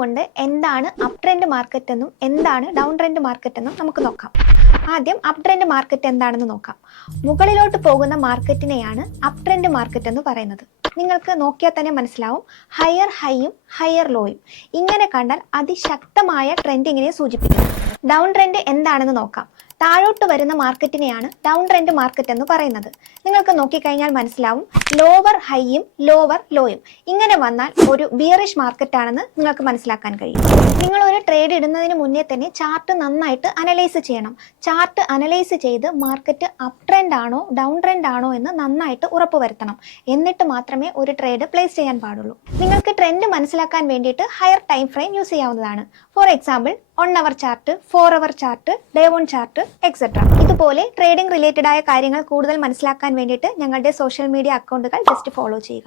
കൊണ്ട് എന്താണ് up trend market എന്നും എന്താണ് ഡൗൺ ട്രെൻഡ് മാർക്കറ്റ് എന്നും നമുക്ക് നോക്കാം. ആദ്യം അപ് ട്രെൻഡ് മാർക്കറ്റ് എന്താണെന്ന് നോക്കാം. മുകളിലോട്ട് പോകുന്ന മാർക്കറ്റിനെയാണ് അപ് ട്രെൻഡ് മാർക്കറ്റ് എന്ന് പറയുന്നത്. നിങ്ങൾക്ക് നോക്കിയാൽ തന്നെ മനസ്സിലാവും, ഹയർ ഹൈയും ഹയർ ലോയും ഇങ്ങനെ കണ്ടാൽ അതിശക്തമായ ട്രെൻഡിങ്ങിനെ സൂചിപ്പിക്കുന്നു. ഡൗൺ ട്രെൻഡ് എന്താണെന്ന് നോക്കാം. താഴോട്ട് വരുന്ന മാർക്കറ്റിനെയാണ് ഡൗൺ ട്രെൻഡ് മാർക്കറ്റ് എന്ന് പറയുന്നത്. നിങ്ങൾക്ക് നോക്കിക്കഴിഞ്ഞാൽ മനസ്സിലാവും, ലോവർ ഹൈയും ലോവർ ലോയും ഇങ്ങനെ വന്നാൽ ഒരു ബിയറിഷ് മാർക്കറ്റ് ആണെന്ന് നിങ്ങൾക്ക് മനസ്സിലാക്കാൻ കഴിയും. നിങ്ങൾ ഒരു ട്രേഡ് ഇടുന്നതിന് മുന്നേ തന്നെ ചാർട്ട് നന്നായിട്ട് അനലൈസ് ചെയ്യണം. ചാർട്ട് അനലൈസ് ചെയ്ത് മാർക്കറ്റ് അപ് ട്രെൻഡ് ആണോ ഡൗൺ ട്രെൻഡ് ആണോ എന്ന് നന്നായിട്ട് ഉറപ്പുവരുത്തണം. എന്നിട്ട് മാത്രമേ ഒരു ട്രേഡ് പ്ലേസ് ചെയ്യാൻ പാടുള്ളൂ. നിങ്ങൾക്ക് ട്രെൻഡ് മനസ്സിലാക്കാൻ വേണ്ടിയിട്ട് ഹയർ ടൈം ഫ്രെയിം യൂസ് ചെയ്യാവുന്നതാണ്. For example 1 our chart, 4 our chart, day 1 chart etcetera. ഇതുപോലെ ട്രേഡിംഗ് റിലേറ്റഡ് ആയ കാര്യങ്ങൾ കൂടുതൽ മനസ്സിലാക്കാൻ വേണ്ടിയിട്ട് ഞങ്ങളുടെ സോഷ്യൽ മീഡിയ അക്കൗണ്ടുകൾ ജസ്റ്റ് ഫോളോ ചെയ്യുക.